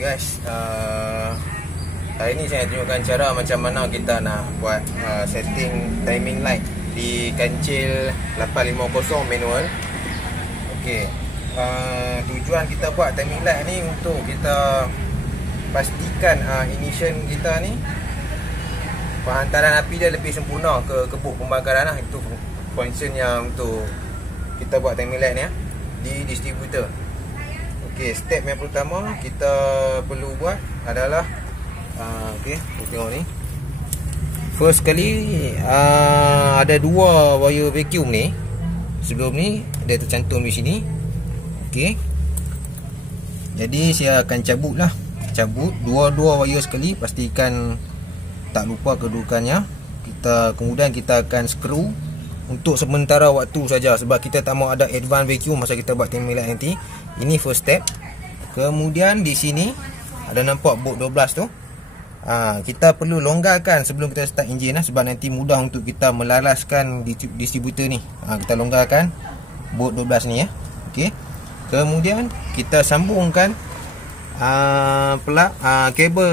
guys, hari ni saya tunjukkan cara macam mana kita nak buat setting timing light di kancil 850 manual. Okey, tujuan kita buat timing light ni untuk kita pastikan ignition kita ni penghantaran api dia lebih sempurna ke kebuk pembakaran lah. Itu function yang untuk kita buat timing light ni di distributor. Okey, step yang pertama kita perlu buat adalah okey, tengok ni. First kali ada dua wire vacuum ni. Sebelum ni dia tercantum di sini. Okey. Jadi saya akan cabut dua wire sekali, pastikan tak lupa kedudukannya. Kemudian kita akan skru untuk sementara waktu saja, sebab kita tak mau ada advance vacuum masa kita buat timing light nanti. Ini first step. Kemudian di sini ada nampak bolt 12 tu. Kita perlu longgarkan sebelum kita start enjin sebab nanti mudah untuk kita melaraskan distributor ni. Kita longgarkan bolt 12 ni Okey. Kemudian kita sambungkan kabel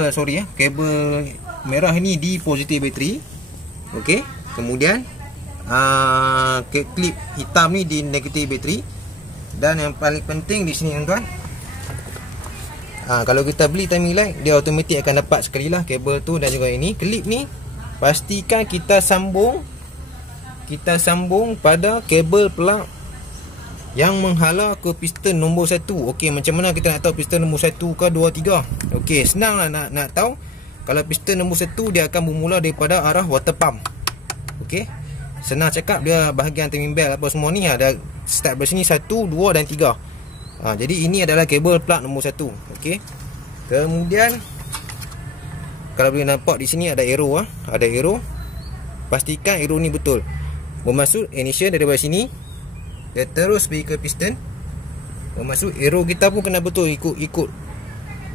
merah ni di positif bateri. Okey. Kemudian klip hitam ni di negatif bateri. Dan yang paling penting di sini tuan-tuan, kalau kita beli timing light, dia automatik akan dapat sekali lah kabel tu dan juga ini klip ni. Pastikan kita sambung pada kabel plug yang menghala ke piston nombor 1. Okey, macam mana kita nak tahu piston nombor 1 ke 2, 3? Okey, senang lah nak tahu. Kalau piston nombor 1, dia akan bermula daripada arah water pump. Okey, senang cakap, dia bahagian timing belt apa semua ni ada start dari sini 1, 2 dan 3. Jadi ini adalah kabel plug nombor 1. Okey. Kemudian kalau boleh nampak di sini ada arrow ada arrow. Pastikan arrow ni betul. Bermaksud ignition daripada sini dia terus pergi ke piston. Bermaksud arrow kita pun kena betul, ikut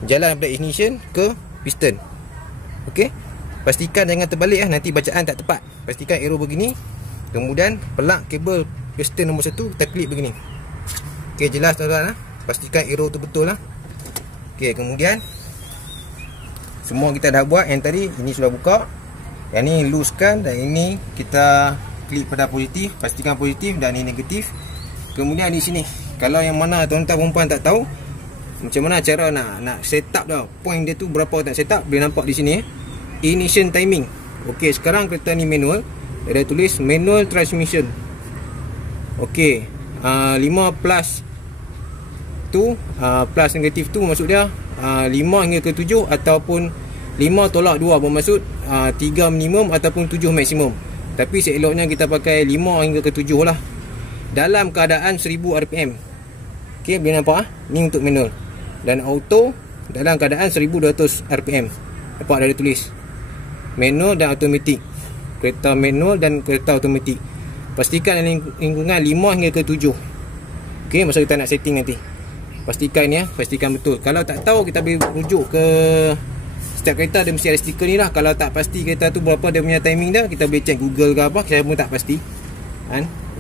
jalan daripada ignition ke piston. Okey. Pastikan jangan terbalik nanti bacaan tak tepat. Pastikan arrow begini. Kemudian plug kabel piston nombor 1 kita klik begini. Okey, jelas tuan-tuan pastikan arrow tu betul Okey, kemudian semua kita dah buat. Yang tadi ini sudah buka, yang ni loosekan, dan ini kita klik pada positif, pastikan positif, dan ini negatif. Kemudian di sini, kalau yang mana tuan-tuan perempuan tak tahu macam mana cara nak set up dah, point dia tu berapa nak set up, boleh nampak di sini ignition timing. Okey, sekarang kereta ni manual, dia tulis manual transmission. Okey, 5 plus tu, plus negatif tu maksud dia 5 hingga ke 7 ataupun 5 tolak 2, bermaksud 3 minimum ataupun 7 maksimum. Tapi seeloknya kita pakai 5 hingga ke 7 lah, dalam keadaan 1000 rpm. Okey, boleh nampak ni untuk manual. Dan auto dalam keadaan 1200 rpm. Nampak ada tulis manual dan automatic. Kereta manual dan kereta automatik. Pastikan lingkungan 5 hingga ke 7. Okey, masa kita nak setting nanti, pastikan pastikan betul. Kalau tak tahu, kita boleh rujuk ke setiap kereta, dia mesti ada stiker ni lah. Kalau tak pasti kereta tu berapa dia punya timing dia, kita boleh check Google ke apa, saya pun tak pasti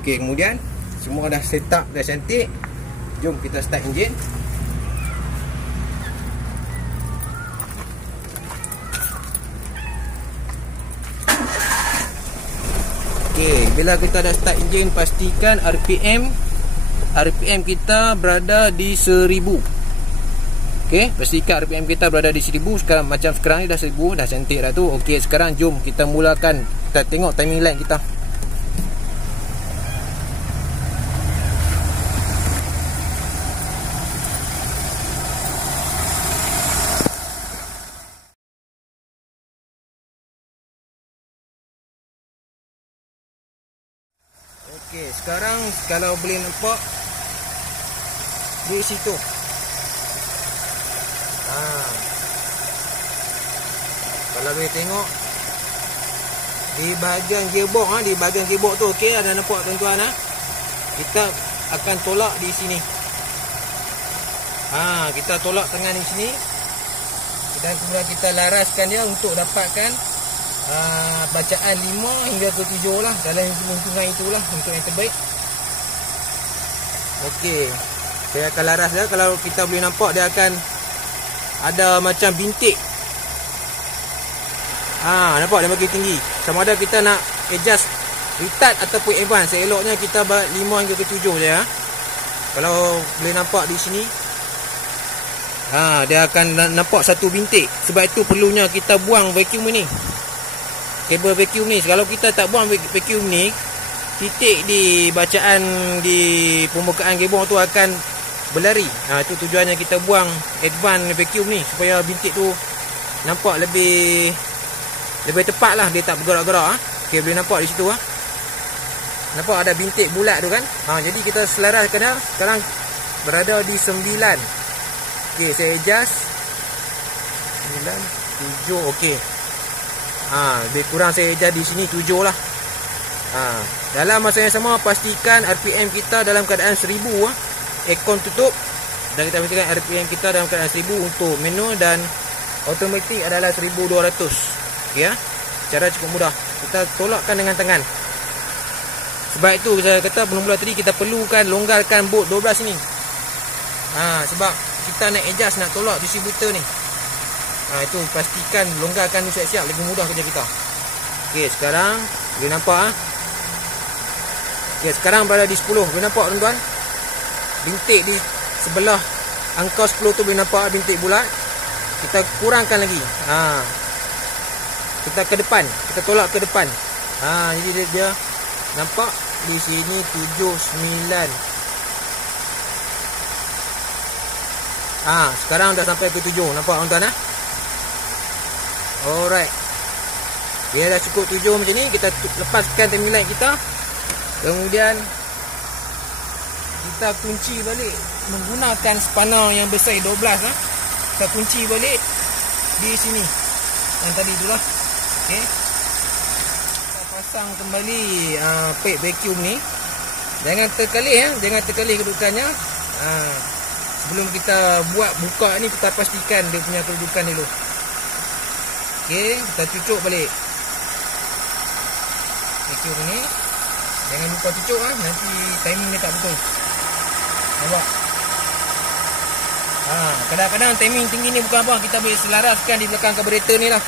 Okey, kemudian semua dah set up, dah cantik. Jom kita start enjin. Okey, bila kita dah start enjin, pastikan RPM kita berada di 1000. Okey, pastikan RPM kita berada di 1000. Sekarang macam sekarang ni dah 1000, dah cantik dah tu. Okey, sekarang jom kita mulakan. Kita tengok timing light kita. Okey, sekarang kalau boleh nampak di situ. Kalau boleh tengok di bahagian gearbox tu, okey, ada nampak tuan-tuan kita akan tolak di sini. Kita tolak tangan di sini dan kemudian kita laraskan dia untuk dapatkan bacaan 5 hingga ke 7 lah, dalam lingkungan itulah untuk yang terbaik. Okey, saya akan laras dia. Kalau kita boleh nampak, dia akan ada macam bintik. Nampak dia makin tinggi. Sama ada kita nak adjust retard ataupun advance. Eloknya kita 5 hingga ke 7 je ya. Kalau boleh nampak di sini, dia akan nampak satu bintik. Sebab itu perlunya kita buang vacuum ni, kabel vacuum ni. Kalau kita tak buang vacuum ni, titik di bacaan di pembukaan gearbox tu akan berlari. Itu tujuannya kita buang advance vacuum ni, supaya bintik tu nampak lebih tepat lah, dia tak bergerak-gerak. Okey, boleh nampak di situ nampak ada bintik bulat tu kan. Jadi kita selaraskan dah. Sekarang berada di 9. Okey, saya adjust 9, 7. Okey, lebih kurang saya adjust di sini 7 lah. Dalam masa yang sama, pastikan RPM kita dalam keadaan 1000. Aircon tutup, dan kita pastikan RPM kita dalam keadaan 1000 untuk manual, dan automatic adalah 1200. Okey ya. Cara cukup mudah. Kita tolakkan dengan tangan. Sebab itu saya kata mula-mula tadi kita perlukan longgarkan bolt 12 ni. Sebab kita nak adjust, nak tolak distributor ni. Itu pastikan longgarkan ni siap-siap, lebih mudah kerja kita. Okey, sekarang boleh nampak Okey, sekarang berada di 10. Boleh nampak tuan-tuan? Bintik di sebelah angka 10 tu boleh nampak bintik bulat. Kita kurangkan lagi. Kita ke depan, kita tolak ke depan. Jadi dia nampak di sini 7, 9. Sekarang dah sampai ke 7. Nampak tuan-tuan Alright. Bila dah cukup 7 macam ni, kita lepaskan timing light kita. Kemudian kita kunci balik menggunakan spanner yang besar 12 Kita kunci balik di sini yang tadi itulah. Okey. Kita pasang kembali pad vacuum ni. Jangan terkalih kedudukannya. Sebelum kita buka ni, kita pastikan dia punya kedudukan dulu. Okey, kita cucuk balik vacuum ni. Jangan lupa cucuk nanti timing dia tak betul. Nampak? Kadang-kadang timing tinggi ni bukan apa, kita boleh selaraskan di belakang karburator ni lah.